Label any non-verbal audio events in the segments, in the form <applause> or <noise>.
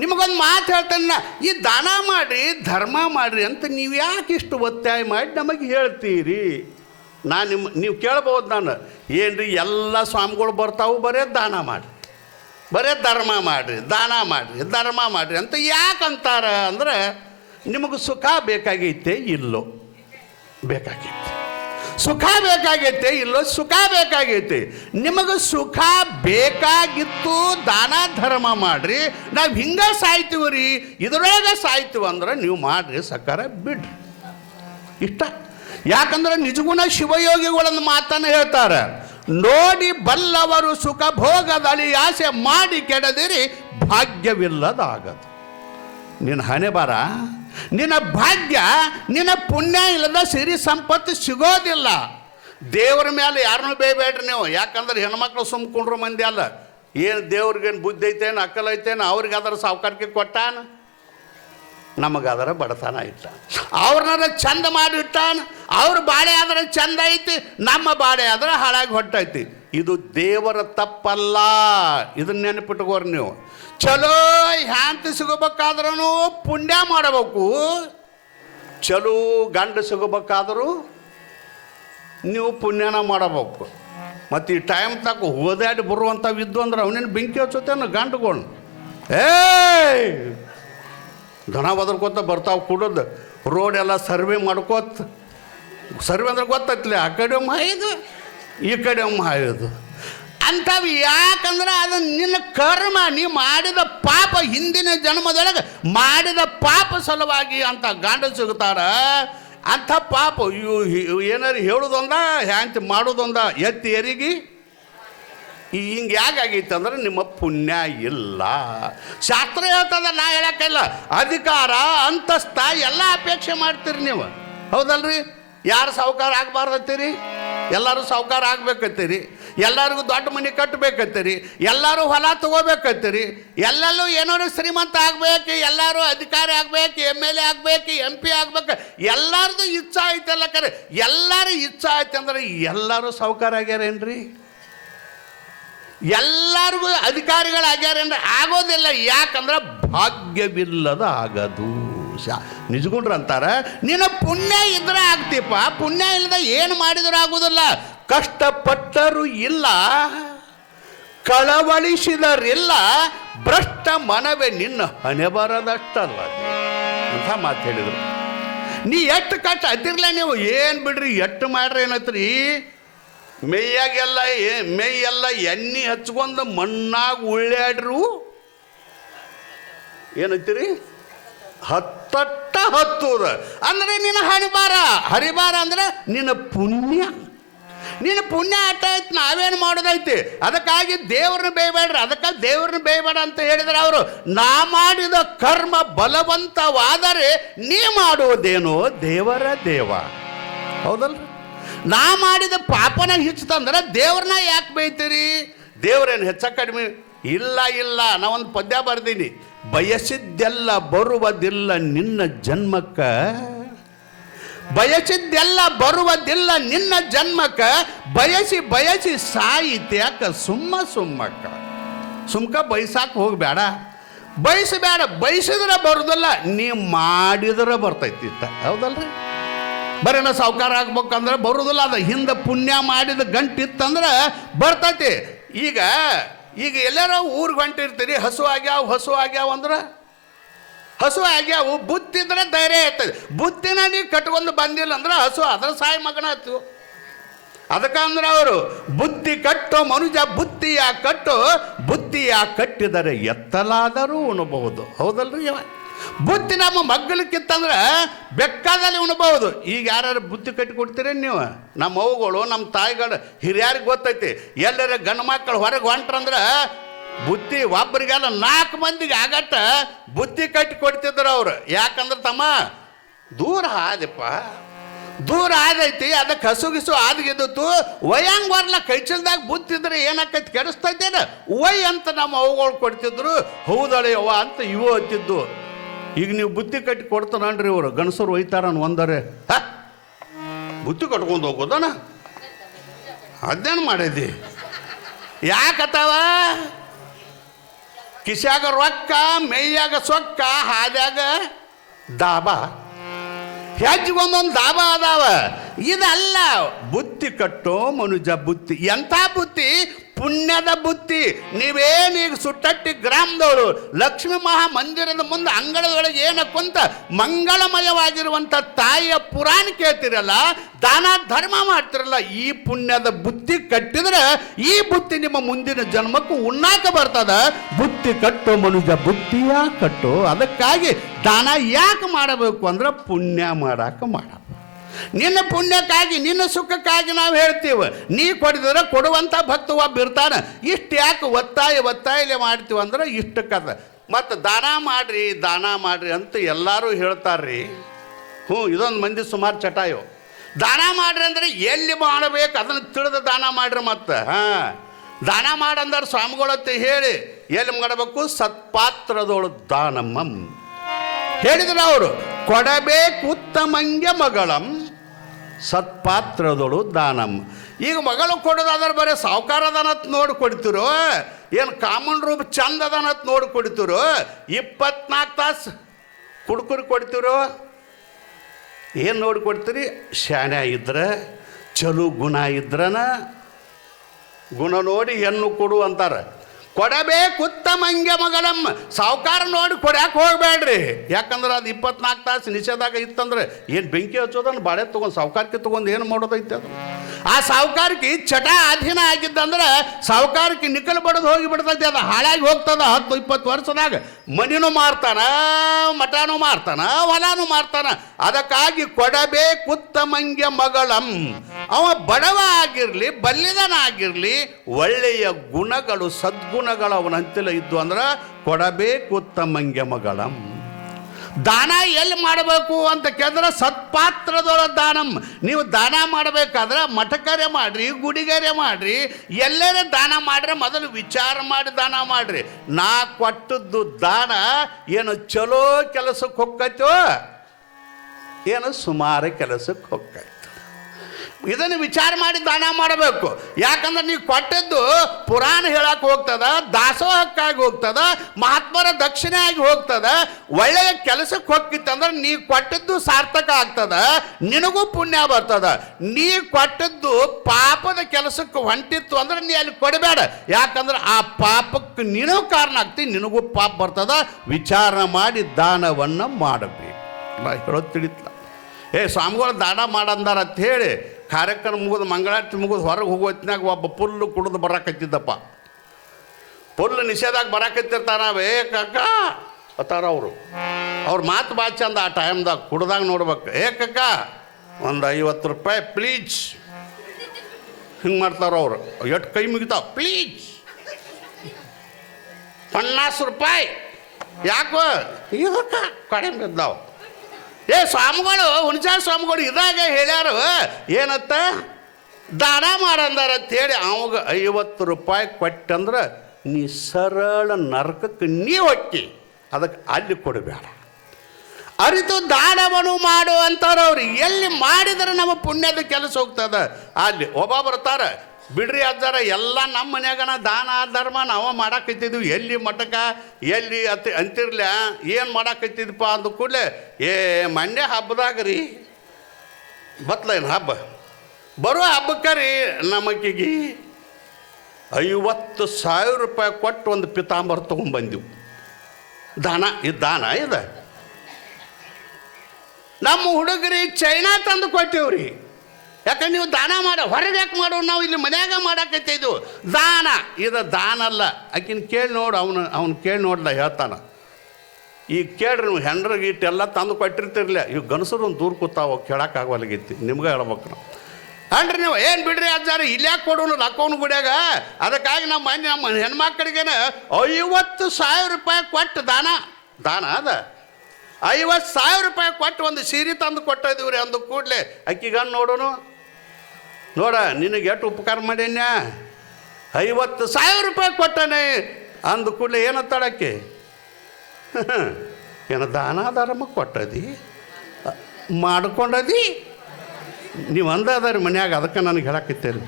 ನಿಮಗೊಂದು ಮಾತು ಹೇಳ್ತೇನೆ. ಈ ದಾನ ಮಾಡಿರಿ, ಧರ್ಮ ಮಾಡಿರಿ ಅಂತ ನೀವು ಯಾಕೆ ಇಷ್ಟು ಒತ್ತಾಯ ಮಾಡಿ ನಮಗೆ ಹೇಳ್ತೀರಿ? ನಾನು ನಿಮ್ಮ ನೀವು ಕೇಳ್ಬೋದು ನಾನು. ಏನ್ರಿ, ಎಲ್ಲ ಸ್ವಾಮಿಗಳು ಬರ್ತಾವೆ, ಬರೇ ದಾನ ಮಾಡಿರಿ. ಬರೇ ಧರ್ಮ ಮಾಡಿರಿ, ದಾನ ಮಾಡಿರಿ, ಧರ್ಮ ಮಾಡಿರಿ ಅಂತ ಯಾಕೆ ಅಂದ್ರೆ ನಿಮಗೆ ಸುಖ ಬೇಕಾಗೈತೆ, ಇಲ್ಲೋ ಬೇಕಾಗೈತೆ. ಸುಖ ಬೇಕಾಗೈತೆ ಇಲ್ಲೋ ಸುಖ ಬೇಕಾಗೈತೆ. ನಿಮಗೆ ಸುಖ ಬೇಕಾಗಿತ್ತು, ದಾನ ಧರ್ಮ ಮಾಡ್ರಿ, ನಾವು ಹಿಂಗೆ ಸಾಯ್ತೀವ್ರಿ, ಇದ್ರೊಳಗೆ ಸಾಯ್ತೀವಿ ಅಂದ್ರೆ ನೀವು ಮಾಡ್ರಿ ಸಕಾರ ಬಿಡ್ರಿ. ಇಷ್ಟ? ಯಾಕಂದ್ರೆ ನಿಜಗುಣ ಶಿವಯೋಗಿಗಳನ್ನು ಮಾತನ್ನು ಹೇಳ್ತಾರೆ, ನೋಡಿ ಬಲ್ಲವರು ಸುಖ ಭೋಗದಲ್ಲಿ ಆಸೆ ಮಾಡಿ ಕೆಡದಿರಿ, ಭಾಗ್ಯವಿಲ್ಲದಾಗದು. ನಿನ್ನ ಹಣೆ ಬಾರ? ನಿನ್ನ ಭಾಗ್ಯ, ನಿನ್ನ ಪುಣ್ಯ ಇಲ್ಲದ ಸಿರಿ ಸಂಪತ್ತು ಸಿಗೋದಿಲ್ಲ. ದೇವರ ಮೇಲೆ ಯಾರನ್ನೂ ಬೇಯಬೇಡ್ರಿ ನೀವು. ಯಾಕಂದ್ರೆ ಹೆಣ್ಮಕ್ಳು ಸುಮ್ಕೊಂಡ್ರು ಮಂದಿ ಅಲ್ಲ. ಏನು ದೇವ್ರಿಗೇನು ಬುದ್ಧಿ ಐತೇನು ಅಕ್ಕಲ್ ಐತೇನು ಅವ್ರಿಗೆ ಅದರ ಸಾವುಕಾರಿಕೆ ಕೊಟ್ಟಾನ? ನಮಗಾದರ ಬಡತನ ಇಟ್ಟ. ಅವ್ರನ್ನಾರ ಚಂದ ಮಾಡಿ ಇಟ್ಟಾನ, ಅವ್ರ ಬಾಳೆ ಆದ್ರೆ ಚಂದ ಐತಿ, ನಮ್ಮ ಬಾಳೆ ಆದ್ರೆ ಹಾಳಾಗಿ ಹೊಟ್ಟೈತಿ. ಇದು ದೇವರ ತಪ್ಪಲ್ಲ. ಇದನ್ನ ನೆನಪಿಟ್ಕೋರಿ ನೀವು. ಚಲೋ ಹ್ಯಾಂತಿ ಸಿಗಬೇಕಾದ್ರೂ ಪುಣ್ಯ ಮಾಡಬೇಕು. ಚಲೋ ಗಂಡ ಸಿಗಬೇಕಾದ್ರೂ ನೀವು ಪುಣ್ಯನ ಮಾಡಬೇಕು. ಮತ್ತು ಈ ಟೈಮ್ ತಕ್ಕ ಓದಾಡಿ ಬರುವಂಥವಿದ್ದು ಅಂದ್ರೆ ಅವನೇನು ಬೆಂಕಿ ಹಚ್ಚುತ್ತೇನು ಗಂಡುಗಳು ಏಯ್! ದನ ಬದಲ್ಕೊತ ಬರ್ತಾವೆ ಕೂಡದು ರೋಡ್ ಎಲ್ಲ ಸರ್ವೆ ಮಾಡ್ಕೋತ. ಸರ್ವೆ ಅಂದ್ರೆ ಗೊತ್ತೈತ್ಲೆ, ಆ ಕಡೆ ಹಾಯೋದು, ಈ ಕಡೆ ಹಾಯೋದು. ಅಂಥವು ಯಾಕಂದ್ರೆ ಅದು ನಿನ್ನ ಕರ್ಮ, ನೀ ಮಾಡಿದ ಪಾಪ ಹಿಂದಿನ ಜನ್ಮದೊಳಗೆ ಮಾಡಿದ ಪಾಪ ಸಲುವಾಗಿ ಅಂತ ಗಂಡ ಸಿಗ್ತಾರ. ಅಂಥ ಪಾಪ ಇವು ಏನಾರು ಹೇಳೋದೊಂದ, ಹ್ಯಾಂತಿ ಮಾಡೋದೊಂದ, ಎತ್ತಿ ಎರಿಗಿ ಈ ಹಿಂಗೆ ಯಾಕಾಗೈತೆ ಅಂದ್ರೆ ನಿಮ್ಮ ಪುಣ್ಯ ಇಲ್ಲ. ಶಾಸ್ತ್ರ ಹೇಳ್ತದ, ನಾ ಹೇಳಕ್ಕಿಲ್ಲ ಅಧಿಕಾರ, ಅಂತಸ್ತ ಎಲ್ಲ ಅಪೇಕ್ಷೆ ಮಾಡ್ತೀರಿ ನೀವು. ಹೌದಲ್ರಿ? ಯಾರು ಸಾವುಕಾರ ಆಗಬಾರ್ದತ್ತೀರಿ ಎಲ್ಲರೂ ಸಾವುಕಾರ ಆಗ್ಬೇಕತ್ತೀರಿ ಎಲ್ಲರಿಗೂ ದೊಡ್ಡ ಮನೆ ಕಟ್ಟಬೇಕತ್ತೀರಿ ಎಲ್ಲರೂ ಹೊಲ ತಗೋಬೇಕತ್ತೀರಿ ಎಲ್ಲೆಲ್ಲೂ ಏನಾರು ಶ್ರೀಮಂತ ಆಗ್ಬೇಕು, ಎಲ್ಲರೂ ಅಧಿಕಾರಿ ಆಗ್ಬೇಕು, ಎಂ ಎಲ್ ಎ ಆಗ್ಬೇಕು, ಎಂ ಪಿ ಆಗ್ಬೇಕು, ಎಲ್ಲರದು ಇಚ್ಛಾ ಐತಲ್ಲ ಕರೆ. ಎಲ್ಲರೂ ಇಚ್ಛಾ ಐತೆ ಅಂದ್ರೆ ಎಲ್ಲರೂ ಸಾವುಕಾರ ಆಗ್ಯಾರೇನ್ರಿ? ಎಲ್ಲರಿಗೂ ಅಧಿಕಾರಿಗಳಾಗ್ಯಾರಂದ್ರೆ ಆಗೋದಿಲ್ಲ. ಯಾಕಂದ್ರೆ ಭಾಗ್ಯವಿಲ್ಲದ ಆಗದು. ನಿಜಗೊಂಡ್ರ ನಿಜಗುಂಡ್ರು ಅಂತಾರ, ನಿನ್ನ ಪುಣ್ಯ ಇದ್ರೆ ಆಗ್ತೀಪ ಪುಣ್ಯ ಇಲ್ಲದ ಏನು ಮಾಡಿದ್ರೆ ಆಗೋದಿಲ್ಲ. ಕಷ್ಟಪಟ್ಟರು ಇಲ್ಲ. ಕಳವಳಿಸಿದರಿಲ್ಲ. ಭ್ರಷ್ಟ ಮನವೇ ನಿನ್ನ ಹಣೆ ಬರದಷ್ಟಲ್ಲ. ಅಂತ ಮಾತು ಹೇಳಿದರು. ನೀ ಎಷ್ಟು ಕಷ್ಟ ಅದಿರಲ್ಲ ನೀವು ಏನು ಬಿಡ್ರಿ? ಎಷ್ಟು ಮಾಡ್ರಿ ಏನತ್ರಿ? ಮೇಯಾಗೆಲ್ಲ ಮೇಯೆಲ್ಲ ಎಣ್ಣೆ ಹಚ್ಕೊಂಡು ಮಣ್ಣಾಗ ಉಳ್ಳಾಡ್ರು? ಏನಂತೀರಿ? ಹತ್ತಟ್ಟ ಹತ್ತುದ. ಅಂದ್ರೆ ನಿನ್ನ ಹರಿಬಾರ ಹರಿಬಾರ ಅಂದ್ರೆ ನಿನ್ನ ಪುಣ್ಯ. ನಿನ್ನ ಪುಣ್ಯ ಆಟ ಐತಿ ನಾವೇನು ಮಾಡೋದೈತಿ? ಅದಕ್ಕಾಗಿ ದೇವ್ರನ್ನ ಬೇಯಬೇಡ್ರಿ. ಅದಕ್ಕಾಗಿ ದೇವ್ರನ್ನ ಬೇಯಬೇಡ ಅಂತ ಹೇಳಿದ್ರೆ ಅವರು, ನಾ ಮಾಡಿದ ಕರ್ಮ ಬಲವಂತವಾದರೆ ನೀ ಮಾಡುವುದೇನೋ ದೇವರ ದೇವ. ಹೌದಲ್ರಿ? ನಾ ಮಾಡಿದ ಪಾಪನ ಹೆಚ್ಚುತ್ತಂದ್ರೆ ದೇವ್ರನ್ನ ಯಾಕೆ ಬೈತೀರಿ? ದೇವ್ರೇನು ಹೆಚ್ಚ ಕಡಿಮೆ? ಇಲ್ಲ ಇಲ್ಲ, ನಾ ಒಂದು ಪದ್ಯ ಬರ್ದೀನಿ. ಬಯಸಿದ್ದೆಲ್ಲ ಬರುವುದಿಲ್ಲ ನಿನ್ನ ಜನ್ಮಕ್ಕ. ಬಯಸಿದ್ದೆಲ್ಲ ಬರುವುದಿಲ್ಲ ನಿನ್ನ ಜನ್ಮಕ್ಕ. ಬಯಸಿ ಬಯಸಿ ಸಾಯಿತ್ಯಾಕ ಸುಮ್ಮ ಸುಮ್ಮಕ್ಕ. ಸುಮ್ಕ ಬಯಸಾಕ ಹೋಗ್ಬೇಡ ಬಯಸಬೇಡ ಬಯಸಿದ್ರೆ ಬರುದಿಲ್ಲ, ನೀ ಮಾಡಿದ್ರೆ ಬರ್ತೈತಿ ಹೌದಲ್ರಿ? ಬರೀ ನಾ ಸಾವುಕಾರ ಆಗ್ಬೇಕಂದ್ರೆ ಬರುವುದಿಲ್ಲ ಅದು ಹಿಂದೆ ಪುಣ್ಯ ಮಾಡಿದ ಗಂಟಿತ್ತಂದ್ರೆ ಬರ್ತೈತಿ. ಈಗ ಈಗ ಎಲ್ಲಾರ ಊರಿಗೆ ಇರ್ತೀರಿ ಹಸು ಆಗ್ಯಾವ ಹಸು ಆಗ್ಯಾವ ಅಂದ್ರೆ? ಹಸು ಆಗ್ಯಾವು, ಬುತ್ತಿದ್ರೆ ಧೈರ್ಯ ಆಯ್ತದೆ ಬುತ್ತಿನ ನೀವು ಕಟ್ಕೊಂಡು ಬಂದಿಲ್ಲ ಅಂದ್ರೆ ಹಸು ಅದ್ರ ಸಾಯಿ ಮಗನ ಹತ್ತು ಅದಕ್ಕಂದ್ರೆ ಅವರು, ಬುತ್ತಿ ಕಟ್ಟೋ, ಮನುಜ ಬುತ್ತಿಯ ಕಟ್ಟು, ಬುತ್ತಿಯ ಕಟ್ಟಿದರೆ ಎತ್ತಲಾದರೂ ಉಣಬಹುದು. ಹೌದಲ್ರಿ ಇವ? ಬುತ್ತಿ ನಮ್ಮ ಮಗ್ಗಲಕ್ಕಿತ್ತಂದ್ರೆ ಬೆಕ್ಕಾದಲ್ಲಿ ಉಣಬಹುದು. ಈಗ ಯಾರು ಬುತ್ತಿ ಕಟ್ಟಿ ಕೊಡ್ತೀರಿ ನೀವು? ನಮ್ಮ ಅವುಗಳು ನಮ್ಮ ತಾಯಿಗಳು, ಹಿರಿಯರಿಗೆ ಗೊತ್ತೈತಿ. ಎಲ್ಲರ ಗಂಡು ಮಕ್ಕಳು ಹೊರಗೆ ಹೊಂಟ್ರಂದ್ರೆ ಬುತ್ತಿ ಒಬ್ಬರಿಗೆಲ್ಲ ನಾಲ್ಕು ಮಂದಿಗೆ ಆಗಟ್ಟ ಬುತ್ತಿ ಕಟ್ಟಿ ಕೊಡ್ತಿದ್ರು ಅವರು. ಯಾಕಂದ್ರೆ ತಮ್ಮ, ದೂರ ಆದಪ್ಪ. ದೂರ ಆದೈತಿ, ಅದಕ್ಕೆ ಹಸುಗಿಸು ಆದಗಿದ್ದು ವಯಂಗ್ ಬರ್ಲ ಕೈಚಲ್ದಾಗ ಬುತ್ತಿದ್ರೆ ಏನಾಕೈತಿ? ಕೆಡಿಸ್ತೈತೇನ? ಒಯ್ ಅಂತ ನಮ್ಮ ಅವುಗಳು ಕೊಡ್ತಿದ್ರು. ಹೌದಳೆಯವ್ವ ಅಂತ ಇವು ಹತ್ತಿದ್ದು. ಈಗ ನೀವು ಬುತ್ತಿ ಕಟ್ಟಿ ಕೊಡ್ತಾನನ್ರಿ ಇವರು. ಗಣಸರು ಒಯ್ತಾರನ್ ಒಂದರೆ. ಬುತ್ತಿ ಕಟ್ಕೊಂಡು ಹೋಗೋದಣ ಅದೇನು ಮಾಡಿದ್ದಿ ಯಾಕತ್ತವ? ಕಿಶ್ಯಾಗ ರೊಕ್ಕ ಮೈಯಾಗ ಸೊಕ್ಕ, ಹಾದ್ಯಾಗ ದಾಬಾ. ಹೆಜ್ಜಿಗೊಂದೊಂದು ದಾಬಾ ಅದಾವ. ಇದಲ್ಲ, ಬುತ್ತಿ ಕಟ್ಟೋ ಮನುಜ ಬುತ್ತಿ. ಎಂಥ ಬುತ್ತಿ? ಪುಣ್ಯದ ಬುತ್ತಿ. ನೀವೇನೀಗ ಸುಟ್ಟಟ್ಟಿ ಗ್ರಾಮದವರು, ಲಕ್ಷ್ಮೀ ಮಹಾ ಮಂದಿರದ ಮುಂದೆ ಅಂಗಳದೊಳಗೆ ಏನಕ್ಕಂತ ಮಂಗಳಮಯವಾಗಿರುವಂಥ ತಾಯಿಯ ಪುರಾಣ ಕೇಳ್ತಿರಲ್ಲ, ದಾನ ಧರ್ಮ ಮಾಡ್ತಿರಲ್ಲ, ಈ ಪುಣ್ಯದ ಬುತ್ತಿ ಕಟ್ಟಿದ್ರೆ ಈ ಬುತ್ತಿ ನಿಮ್ಮ ಮುಂದಿನ ಜನ್ಮಕ್ಕೂ ಉಣ್ಣಾಕ ಬರ್ತದ. ಬುತ್ತಿ ಕಟ್ಟೋ ಮನುಜ ಬುತ್ತಿಯ ಕಟ್ಟು, ಅದಕ್ಕಾಗಿ ದಾನ ಯಾಕೆ ಮಾಡಬೇಕು ಅಂದ್ರೆ ಪುಣ್ಯ ಮಾಡಾಕ ಮಾಡ ನಿನ್ನ ಪುಣ್ಯಕ್ಕಾಗಿ, ನಿನ್ನ ಸುಖಕ್ಕಾಗಿ ನಾವು ಹೇಳ್ತೀವಿ. ನೀ ಕೊಡಿದ್ರೆ ಕೊಡುವಂಥ ಭಕ್ತ ಒಬ್ಬ ಇರ್ತಾನೆ. ಇಷ್ಟು ಯಾಕೆ ಒತ್ತಾಯ, ಒತ್ತಾಯಲೆ ಮಾಡ್ತೀವಿ ಅಂದ್ರೆ ಇಷ್ಟಕ್ಕದ ಮತ್ತು ದಾನ ಮಾಡ್ರಿ ದಾನ ಮಾಡ್ರಿ ಅಂತ ಎಲ್ಲರೂ ಹೇಳ್ತಾರ್ರಿ. ಹ್ಞೂ, ಇದೊಂದು ಮಂದಿ ಸುಮಾರು ಚಟಾಯು. ದಾನ ಮಾಡ್ರಿ ಅಂದ್ರೆ ಎಲ್ಲಿ ಮಾಡಬೇಕು? ಅದನ್ನು ತಿಳಿದು ದಾನ ಮಾಡ್ರಿ ಮತ್ತೆ. ಹಾಂ. ದಾನ ಮಾಡಂದ್ರೆ ಸ್ವಾಮಿಗಳತ್ತ ಹೇಳಿ ಎಲ್ಲಿ ಮಾಡಬೇಕು ಸತ್ಪಾತ್ರದೊಳು ದಾನಮ್ಮಂ. ಹೇಳಿದ್ರು ಅವರು, ಕೊಡಬೇಕು ಉತ್ತಮಂಗೆ ಮಗಳಂ, ಸತ್ಪಾತ್ರದೊಳು ದಾನಂ. ಈಗ ಮಗಳು ಕೊಡೋದಾದ್ರೆ ಬರೀ ಸಾವುಕಾರ ಅದಾನತ್ ನೋಡಿ ಕೊಡ್ತಿರೋ, ಏನು ಕಾಮನ್ ರೂಪ ಚಂದ ಅದಾನತ್ ನೋಡಿ ಕೊಡ್ತಿರೋ, ಇಪ್ಪತ್ನಾಲ್ಕು ತಾಸು ಕುಡ್ಕುರು ಕೊಡ್ತಿರೋ, ಏನು ನೋಡಿ ಕೊಡ್ತೀರಿ? ಶಾಣೆ ಇದ್ರೆ, ಚಲೋ ಗುಣ ಇದ್ರನ ಗುಣ ನೋಡಿ ಹೆಣ್ಣು ಕೊಡು ಅಂತಾರೆ. ಕೊಡಬೇಕು ಉತ್ತಮಂಗೆ ಮಗಳಮ್ಮ ಸಾವುಕಾರ ನೋಡಿ ಕೊಡ್ಯಾಕೆ ಹೋಗಬೇಡ್ರಿ. ಯಾಕಂದ್ರೆ ಅದು ಇಪ್ಪತ್ನಾಲ್ಕು ತಾಸು ನಿಷೇಧಾಗ ಇತ್ತಂದ್ರೆ ಏನು ಬೆಂಕಿ ಹಚ್ಚೋದನ್ನು ಬಾಳೆ ತೊಗೊಂಡು ಸಾವುಕಾರಕ್ಕೆ ತೊಗೊಂಡು ಏನು ಮಾಡೋದೈತೆ ಅದು? ಆ ಸಾವುಕಾರಕ್ಕೆ ಚಟ ಅಧೀನ ಆಗಿದ್ದಂದ್ರೆ ಸಾವುಕಾರಕ್ಕೆ ನಿಕಲ್ ಬಡದು ಹೋಗಿ ಬಿಡ್ತೈತಿ, ಅದು ಹಾಳಾಗಿ ಹೋಗ್ತದ ಹತ್ತು, ಇಪ್ಪತ್ತು ವರ್ಷದಾಗ. ಮನಿನೂ ಮಾರ್ತಾನ, ಮಠನೂ ಮಾರ್ತಾನ, ಹೊಲನೂ ಮಾರ್ತಾನ. ಅದಕ್ಕಾಗಿ ಕೊಡಬೇ ಕುತ್ತ ಮಂಗ್ಯ ಮಗಳಂ. ಅವ ಬಡವ ಆಗಿರಲಿ, ಬಲ್ಲಿದನ ಆಗಿರಲಿ, ಒಳ್ಳೆಯ ಗುಣಗಳು, ಸದ್ಗುಣಗಳು ಅವನ ಅವನಂತಿಲ್ಲ ಇದ್ದು ಅಂದ್ರೆ ಕೊಡಬೇಕು ಉತ್ತಮಂಗೆ ಮಗಳಂ. ದಾನ ಎಲ್ಲಿ ಮಾಡಬೇಕು ಅಂತ ಕೇಳಿದ್ರೆ ಸತ್ಪಾತ್ರದವರ ದಾನಂ. ನೀವು ದಾನ ಮಾಡಬೇಕಾದ್ರೆ ಮಠಕರೆ ಮಾಡಿರಿ ಗುಡಿಗರೆ ಮಾಡಿರಿ ಎಲ್ಲರೇ ದಾನ ಮಾಡ್ರೆ ಮೊದಲು ವಿಚಾರ ಮಾಡಿ ದಾನ ಮಾಡಿರಿ. ನಾ ಕೊಟ್ಟದ್ದು ದಾನ ಏನು ಚಲೋ ಕೆಲಸಕ್ಕೆ ಹೊಕ್ಕೈತೋ ಏನು ಸುಮಾರು ಕೆಲಸಕ್ಕೆ ಹೊಕ್ಕೈತೆ ಇದನ್ನು ವಿಚಾರ ಮಾಡಿ ದಾನ ಮಾಡಬೇಕು. ಯಾಕಂದ್ರೆ ನೀವು ಕೊಟ್ಟದ್ದು ಪುರಾಣ ಹೇಳಕ್ಕೆ ಹೋಗ್ತದ, ದಾಸೋಹಕ್ಕಾಗಿ ಹೋಗ್ತದ, ಮಹಾತ್ಮರ ದಕ್ಷಿಣೆ ಆಗಿ ಹೋಗ್ತದ, ಒಳ್ಳೆಯ ಕೆಲಸಕ್ಕೆ ಹೋಗಿತ್ತಂದ್ರೆ ನೀ ಕೊಟ್ಟದ್ದು ಸಾರ್ಥಕ ಆಗ್ತದ, ನಿನಗೂ ಪುಣ್ಯ ಬರ್ತದ. ನೀ ಕೊಟ್ಟದ್ದು ಪಾಪದ ಕೆಲಸಕ್ಕೆ ಹೊಂಟಿತ್ತು ಅಂದ್ರೆ ನೀ ಅಲ್ಲಿ ಕೊಡಬೇಡ. ಯಾಕಂದ್ರೆ ಆ ಪಾಪಕ್ಕೆ ನೀನು ಕಾರಣ ಆಗ್ತಿ, ನಿನಗೂ ಪಾಪ ಬರ್ತದ. ವಿಚಾರ ಮಾಡಿ ದಾನವನ್ನು ಮಾಡಬೇಕು. ನಾ ಹೇಳೋದು ತಿಳಿತ್ಲ ಏ, ಸ್ವಾಮಿಗಳು ದಾನ ಮಾಡಂದಾರ ಅಂತ ಹೇಳಿ ಕಾರ್ಯಕ್ರಮ ಮುಗಿದು ಮಂಗಳಾರತಿ ಮುಗಿದು ಹೊರಗೆ ಹೋಗೋ ಹೊತ್ನ್ಯಾಗ ಒಬ್ಬ ಪುಲ್ಲು ಕುಡಿದು ಬರಾಕತ್ತಿದ್ದಪ್ಪ. ಪುಲ್ಲು ನಿಷೇಧಾಗ ಬರಾಕತ್ತಿರ್ತಾರ ಏ ಕಕ್ಕ ಅತ್ತಾರ ಅವರು. ಅವ್ರ ಮಾತು ಭಾಳ ಚಂದ ಆ ಟೈಮ್ದಾಗ ಕುಡ್ದಾಗ ನೋಡ್ಬೇಕು. ಏ ಕಕ್ಕ ಒಂದು ಐವತ್ತು ರೂಪಾಯಿ ಪ್ಲೀಜ್. ಹಿಂಗೆ ಮಾಡ್ತಾರ ಅವರು. ಎಷ್ಟು ಕೈ ಮುಗಿತಾವ. ಪ್ಲೀಜ್. ಪನ್ನಾಸ್ ರೂಪಾಯಿ. ಯಾಕೋ ಇದಕ್ಕೆ ಕಡಿಮೆ ಬಿದ್ದಾವ. ಏ ಸ್ವಾಮಿಗಳು ಹುಣಸಾ ಸ್ವಾಮಿಗಳು ಇದಾಗ ಹೇಳ್ಯಾರು. ಏನತ್ತ? ದಾನ ಅಂತೇಳಿ ಅವಾಗ ಐವತ್ತು ರೂಪಾಯಿ ಕೊಟ್ಟಂದ್ರೆ ನೀ ಸರಳ ನರಕಕ್ಕೆ ನೀ ಹೊಕ್ಕಿ ಅದಕ್ಕೆ ಅಲ್ಲಿ ಕೊಡಬೇಡ. ಅರಿತು ದಾನವನು ಮಾಡು ಅಂತಾರೆ ಅವ್ರು ಎಲ್ಲಿ ಮಾಡಿದರೆ ನಮ್ಮ ಪುಣ್ಯದ ಕೆಲಸ ಹೋಗ್ತದ? ಅಲ್ಲಿ ಒಬ್ಬ ಬರ್ತಾರೆ ಬಿಡ್ರಿ ಅಜ್ಜಾರ, ಎಲ್ಲ ನಮ್ಮ ಮನ್ಯಾಗನ ದಾನ ಧರ್ಮ ನಾವು ಮಾಡಾಕತ್ತಿದ್ವಿ. ಎಲ್ಲಿ ಮಠಕ ಎಲ್ಲಿ ಅತಿ ಅಂತಿರ್ಲ, ಏನು ಮಾಡಾಕತ್ತಿದ್ಪ ಅಂದ ಕೂಡಲೇ, ಏ ಮಂಡ್ಯ ಹಬ್ಬದಾಗ ರೀ ಬತ್ಲೇನು ಹಬ್ಬ. ಬರೋ ಹಬ್ಬಕ್ಕೆ ರೀ ನಮಗಿಗಿ ಐವತ್ತು ಸಾವಿರ ರೂಪಾಯಿ ಕೊಟ್ಟು ಒಂದು ಪಿತಾಂಬರ ತೊಗೊಂಡ್ಬಂದಿವು ದಾನ, ಇದು ದಾನ ಇದು. ನಮ್ಮ ಹುಡುಗರಿ ಚೈನಾ ತಂದು ಕೊಟ್ಟಿವ್ರಿ. ಯಾಕಂದ್ರೆ ನೀವು ದಾನ ಮಾಡ, ಹೊರಗೆ ಯಾಕೆ ಮಾಡೋ? ನಾವು ಇಲ್ಲಿ ಮನ್ಯಾಗ ಇದು. ದಾನ. ಇದು ದಾನ ಅಲ್ಲ. ಆಕಿನ ಕೇಳಿ ನೋಡು, ಅವನು ಅವ್ನು ಕೇಳಿ ನೋಡ್ಲ ಹೇಳ್ತಾನ. ಈಗ ಕೇಳ್ರಿ ನೀವು ಹೆಂಡ್ರಿಗೆ ಇಟ್ಟೆಲ್ಲ ತಂದು ಕೊಟ್ಟಿರ್ತಿರ್ಲಿಲ್ಲ. ಇವು ಗನಸರು ಒಂದು ದೂರ ಕೂತಾವ ಕೇಳೋಕ್ಕಾಗವಲ್ಗೈತಿ ನಿಮ್ಗೆ ಹೇಳ್ಬೇಕು ನಾವು. ಅನ್ರಿ ನೀವು, ಏನು ಬಿಡ್ರಿ ಅಜ್ಜಾರ? ಇಲ್ಯಾಕೆ ಕೊಡೋನು ಲಕ್ಕವನು ಗುಡಿಯಾಗ? ಅದಕ್ಕಾಗಿ ನಮ್ಮ ಮನೆ ನಮ್ಮ ಹೆಣ್ಮಕ್ಳಿಗೇನ ಐವತ್ತು ಸಾವಿರ ರೂಪಾಯಿ ಕೊಟ್ಟು ದಾನ. ದಾನ ಅದ. ಐವತ್ತು ಸಾವಿರ ರೂಪಾಯಿ ಕೊಟ್ಟು ಒಂದು ಸೀರೆ ತಂದು ಕೊಟ್ಟಿದ್ದೀವ್ರಿ ಅಂದು ಕೂಡಲೇ ಅಕ್ಕಿಗಾನು ನೋಡೋನು ನೋಡ, ನಿನಗೆ ಎಷ್ಟು ಉಪಕಾರ ಮಾಡೇನ್ಯ? ಐವತ್ತು ಸಾವಿರ ರೂಪಾಯಿ ಕೊಟ್ಟಾನೆ. ಅಂದ ಕೂಡಲೇ ಏನತ್ತಾಳಕ್ಕೆ <laughs> ಏನು ದಾನ ಧರ್ಮ ಕೊಟ್ಟದಿ? ಮಾಡ್ಕೊಂಡದಿ? ನೀವು ಅಂದದಾರಿ ಮನ್ಯಾಗ, ಅದಕ್ಕೆ ನನಗೆ ಹೇಳಕ್ಕಿತ್ತೇನೆ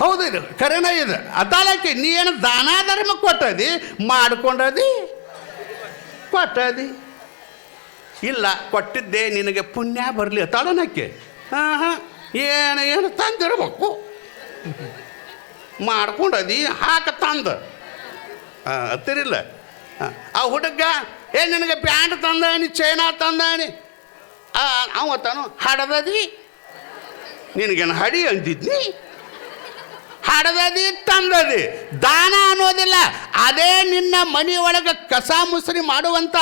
ಹೌದು ಇದು, ಕರೆನ ಇದು. ಅದಾಲಕ್ಕೆ ನೀ ಏನು ದಾನ ಧರ್ಮ ಕೊಟ್ಟದಿ? ಮಾಡ್ಕೊಂಡದಿ? ಕೊಟ್ಟದಿ. ಇಲ್ಲ, ಕೊಟ್ಟಿದ್ದೆ ನಿನಗೆ ಪುಣ್ಯ ಬರಲಿ ತಾಳನಕ್ಕೆ ಹಾಂ ಹಾಂ. ಏನು ಏನು ತಂದಿರ್ಬೇಕು ಮಾಡ್ಕೊಂಡದಿ ಹಾಕ ತಂದ. ಹಾಂ ಹತ್ತಿರಿಲ್ಲ. ಆ ಹುಡುಗ ಏ ನಿನಗೆ ಪ್ಯಾಂಟ್ ತಂದಾನಿ ಚೈನಾ ತಂದಾನಿ. ಆ, ಅವ ತಾನು ಹಡದದಿ ನಿನಗೇನು ಹಡಿ ಅಂತಿದ್ನಿ ಹಡದದಿ ತಂದದಿ. ದಾನ ಅನ್ನೋದಿಲ್ಲ. ಅದೇ ನಿನ್ನ ಮನೆ ಒಳಗೆ ಕಸ ಮುಸರಿ ಮಾಡುವಂತ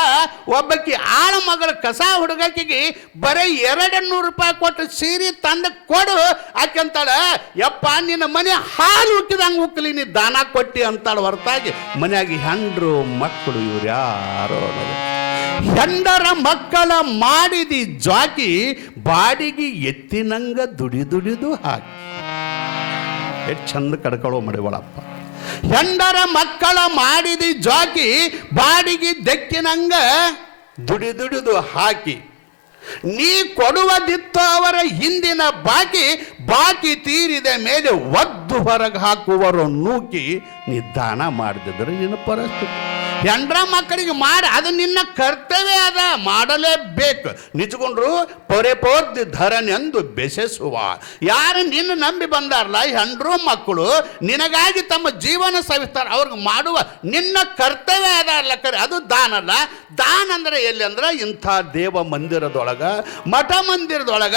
ಒಬ್ಬಕ್ಕೆ ಆಳ ಮಗಳ ಕಸ ಹುಡುಗಕ್ಕಿಗೆ ಬರೀ ಎರಡು ನೂರು ರೂಪಾಯಿ ಕೊಟ್ಟು ಸೀರೆ ತಂದು ಕೊಡು. ಆಕೆಂತಾಳ, ಯಪ್ಪ, ನಿನ್ನ ಮನೆ ಹಾಲು ಉಕ್ಕಿದಂಗೆ ಉಕ್ಕಲಿ ನೀ ದಾನ ಕೊಟ್ಟಿ ಅಂತಾಳ ಹೊರತಾಗಿ. ಮನೆಯಾಗಿ ಹೆಂಡ್ರು ಮಕ್ಕಳು ಇವ್ರು ಯಾರೋ ಹೆಂಡರ ಮಕ್ಕಳ ಮಾಡಿದಿ ಜಾಕಿ ಬಾಡಿಗೆ ಎತ್ತಿನಂಗ ದುಡಿದುಡಿದು ಹಾಕಿ. ಎಷ್ಟು ಚಂದ ಕಡ್ಕೊಳ್ಳೋ ಮಡಿವಳಪ್ಪ. ಹೆಂಡರ ಮಕ್ಕಳ ಮಾಡಿದಿ ಜಾಕಿ ಬಾಡಿಗೆ ದೆಕ್ಕಿನಂಗ ದುಡಿದುಡಿದು ಹಾಕಿ. ನೀ ಕೊಡುವುದಿತ್ತು ಅವರ ಹಿಂದಿನ ಬಾಕಿ ಬಾಕಿ ತೀರಿದ ಮೇಲೆ ಒದ್ದು ಹೊರಗೆ ಹಾಕುವರು ನೂಕಿ ನಿಧಾನ ಮಾಡಿದ್ರೆ ನಿನ್ನ ಪರಿಸ್ಥಿತಿ. ಹೆಂಡ್ರ ಮಕ್ಕಳಿಗೆ ಮಾಡಿ, ಅದು ನಿನ್ನ ಕರ್ತವ್ಯ ಅದ, ಮಾಡಲೇಬೇಕು. ನಿಚ್ಕೊಂಡ್ರು ಪೊರೆ ಪೋರ್ದಿ ಧರನೆಂದು ಬೆಸೆಸುವ. ಯಾರು ನಿನ್ನ ನಂಬಿ ಬಂದಾರಲ್ಲ ಹೆಂಡ್ರು ಮಕ್ಕಳು, ನಿನಗಾಗಿ ತಮ್ಮ ಜೀವನ ಸವಿಸ್ತಾರೆ, ಅವ್ರಿಗೆ ಮಾಡುವ ನಿನ್ನ ಕರ್ತವ್ಯ ಅದ ಅಲ್ಲ ಕರೆ, ಅದು ದಾನ ಅಲ್ಲ. ದಾನ ಅಂದ್ರೆ ಎಲ್ಲಿ ಅಂದ್ರೆ, ಇಂಥ ದೇವ ಮಂದಿರದೊಳಗ, ಮಠ ಮಂದಿರದೊಳಗ,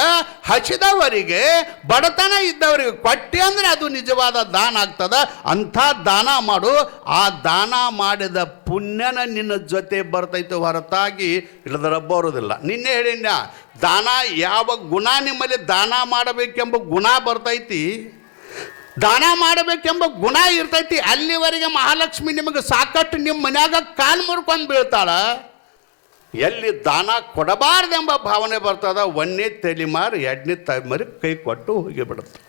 ಹಸಿದವರಿಗೆ, ಬಡತನ ಇದ್ದವರಿಗೆ ಕೊಟ್ಟಿ ಅಂದ್ರೆ ಅದು ನಿಜವಾದ ದಾನ ಆಗ್ತದ. ಅಂಥ ದಾನ ಮಾಡು. ಆ ದಾನ ಮಾಡಿದ ಪುಣ್ಯನ ನಿನ್ನ ಜೊತೆ ಬರ್ತೈತೆ ಹೊರತಾಗಿ ಇಲ್ಲದರ ಬರೋದಿಲ್ಲ ನಿನ್ನೆ ಹೇಳಿನ ದಾನ ಯಾವ ಗುಣ ನಿಮ್ಮಲ್ಲಿ ದಾನ ಮಾಡಬೇಕೆಂಬ ಗುಣ ಬರ್ತೈತಿ? ದಾನ ಮಾಡಬೇಕೆಂಬ ಗುಣ ಇರ್ತೈತಿ. ಅಲ್ಲಿವರೆಗೆ ಮಹಾಲಕ್ಷ್ಮಿ ನಿಮಗೆ ಸಾಕಷ್ಟು ನಿಮ್ಮ ಮನ್ಯಾಗ ಕಾಲು ಮುರ್ಕೊಂಡು ಬೀಳ್ತಾಳ. ಎಲ್ಲಿ ದಾನ ಕೊಡಬಾರ್ದೆಂಬ ಭಾವನೆ ಬರ್ತದ ಒಂದನೇ ತಲೆಮಾರು ಎರಡನೇ ತಲೆಮಾರಿಗೆ ಕೈ ಕೊಟ್ಟು ಹೋಗಿ ಬಿಡುತ್ತೆ.